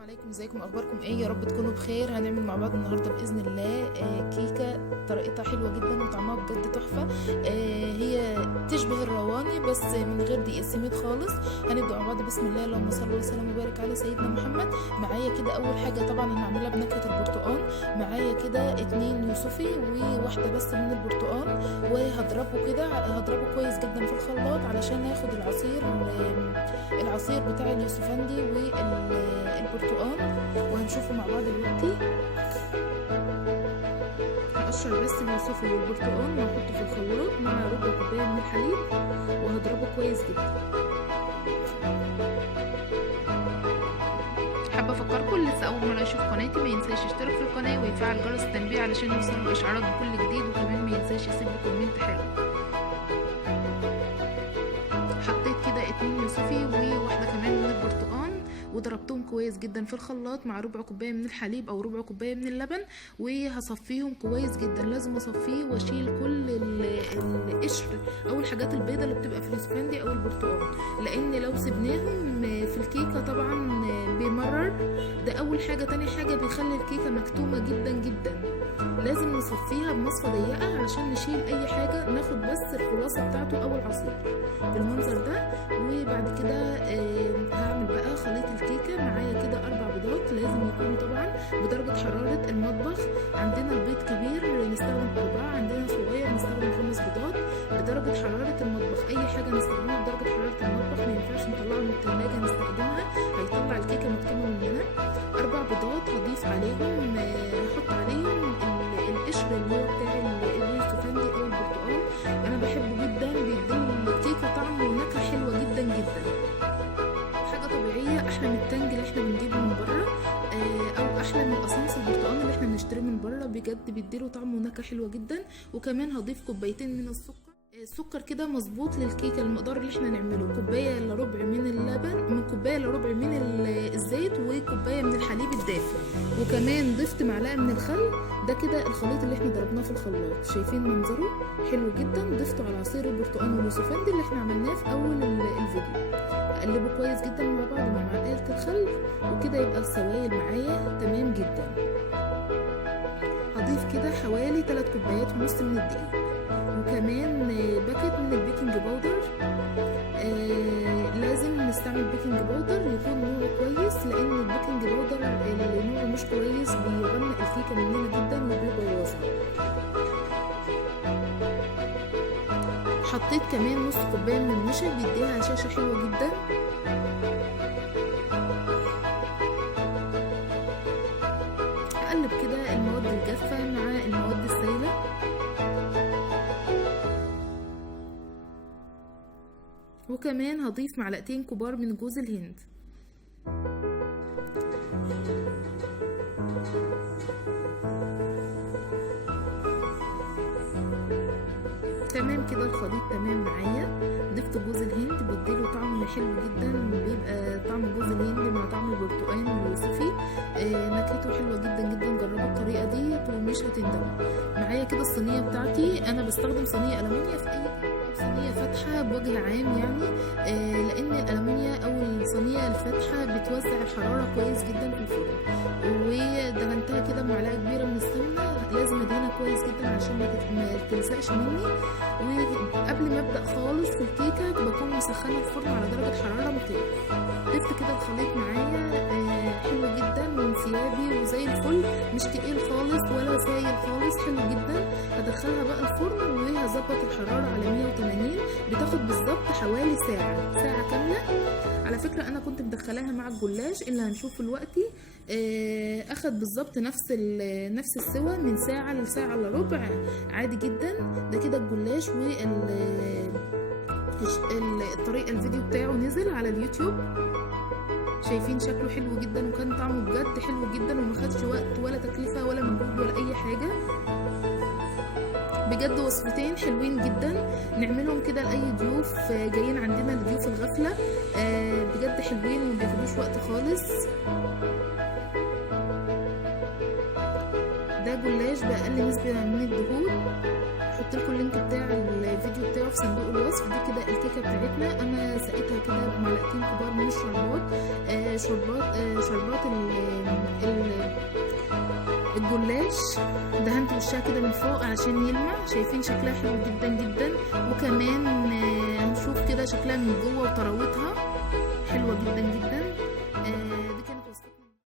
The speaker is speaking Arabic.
عليكم، ازيكم؟ اخباركم ايه؟ يا رب تكونوا بخير. هنعمل مع بعض النهارده باذن الله كيكه طريقتها حلوه جدا وطعمها بجد تحفه. هي تشبه الرواني بس من غير دقيق سميد خالص. هنبدا مع بعض. بسم الله، اللهم صل وسلم وبارك على سيدنا محمد. معايا كده اول حاجه طبعا هنعملها بنكهه البرتقال. معايا كده 2 يوسفي وواحده بس من البرتقال، وهضربه كده، هضربه كويس جدا في الخلاط علشان ناخد العصير بتاع اليوسفندي والبرتقال، وهنشوفه مع بعض دلوقتي. هقشر بس اليوسفي والبرتقال وهحطه في الخلاط مع ربع كوبايه من الحليب، وهضربه كويس جدا. حابه افكركم اللي لسه اول مره يشوف قناتي ما ينساش يشترك في القناه ويفعل جرس التنبيه علشان يوصله اشعارات بكل جديد، وكمان ما ينساش يسيب لي كومنت حلو. حطيت كده 2 يوسفي وواحده كمان من البرتقال، وضربتهم كويس جدا في الخلاط مع ربع كوبايه من الحليب او ربع كوبايه من اللبن، وهصفيهم كويس جدا. لازم اصفيه واشيل كل القشر او الحاجات البيضاء اللي بتبقى في اليوسفندي او البرتقال، لان لو سبناهم في الكيكه طبعا بيمرر. ده اول حاجه. تاني حاجه بيخلي الكيكه مكتومه جدا جدا. لازم نصفيها بمصفى ضيقه علشان نشيل اي حاجه، ناخد بس الخلاصه بتاعته او العصير بالمنظر ده. وبعد كده هعمل بقى خليط الكيكه. معايا كده 4 بيضات، لازم يكونوا طبعا بدرجه حراره المطبخ. عندنا البيض كبير نستخدم 4، عندنا صغير نستخدم 5 بيضات بدرجه حراره المطبخ. اي حاجه نستخدمها بدرجه حراره المطبخ، ما ينفعش نطلعها من الثلاجه نستخدمها، هيطلع الكيكه مكتومه من هنا. 4 بيضات هضيف عليهم، هحط عليهم القشر اللي هو بتاع اليوسفندي او البرتقال. انا بحبه جدا، بيديله الكيكه طعم ونكهه حلوه جدا جدا. حاجه طبيعيه احلى من التانج اللي احنا بنجيبه من بره، او احلى من قصاص البرتقال اللي احنا بنشتريه من بره. بجد بيديله طعم ونكهه حلوه جدا. وكمان هضيف كوبايتين من السكر كده مظبوط للكيكه. المقدار اللي احنا نعمله كوبايه الا ربع من اللبن، من كوبايه الا ربع من الزيت، وكوبايه من الحليب الدافي، وكمان ضفت معلقه من الخل. ده كده الخليط اللي احنا ضربناه في الخلاط. شايفين منظره حلو جدا. ضفته على عصير البرتقال واليوسفندي اللي احنا عملناه في اول الفيديو. اقلبه كويس جدا مع بعض مع معلقه الخل، وكده يبقى السوائل معايا تمام جدا. هضيف كده حوالي 3 كوبايات ونص من الدقيق، وكمان باكت من البيكنج باودر. لازم نستعمل بيكنج باودر يكون نوعه كويس، لان البيكنج باودر اللي نوعه مش كويس بيغمق الكيكه مننا جدا وبيبوظها. حطيت كمان نص كوبايه من النشا، بيديها هشاشه حلوه جدا. هقلب كده المواد الجافه مع المواد السائله، وكمان هضيف معلقتين كبار من جوز الهند. تمام كده الخليط تمام معايا. ضفت جوز الهند، بيديله طعم حلو جدا، بيبقى طعم جوز الهند مع طعم البرتقال واليوسفي نكهته حلوه جدا جدا. جربوا الطريقه دي ومش هتندموا. معايا كده الصينيه بتاعتي. انا بستخدم صينيه ألمونيا في اي صينيه فاتحه بوجه عام يعني، لان الألمونيا او الصينيه الفاتحه بتوزع الحراره كويس جدا في الفرن. ودهنتها كده بمعلقه كبيره من السمنه. لازم ادهنها كويس جدا عشان ما تلزقش مني. وقبل ما ابدا خالص في الكيكه بكون مسخنه الفرن على درجه حراره 200. ضفت كده الخليط معايا حلو جدا وانسيابي وزي الفل، مش تقيل خالص ولا سايل خالص، حلو جدا. هدخلها بقى الفرن وهظبط الحراره على 180. بتاخد بالظبط حوالي ساعه كامله. على فكره انا كنت مدخلاها مع الجلاش اللي هنشوفه دلوقتي، اخد بالظبط نفس السوى من ساعه لساعه الا ربع عادي جدا. ده كده الجلاش الطريقه الفيديو بتاعه نزل على اليوتيوب. شايفين شكله حلو جدا، وكان طعمه بجد حلو جدا، وما خدش وقت ولا تكلفه ولا مجهود ولا اي حاجه. بجد وصفتين حلوين جدا، نعملهم كده لاي ضيوف جايين عندنا، لضيوف الغفله. بجد حلوين وما بياخدوش وقت خالص. ده جلاش بأقل نسبة من الدهون. هحط لكم اللينك بتاع الفيديو بتاعه في صندوق الوصف. دي كده الكيكه بتاعتنا، انا سقيتها كده بمعلقتين كبار من الشربات. شربات الجلاش، دهنت وشها كده من فوق علشان يلمع. شايفين شكلها حلو جدا جدا، وكمان هنشوف كده شكلها من جوه وطراوتها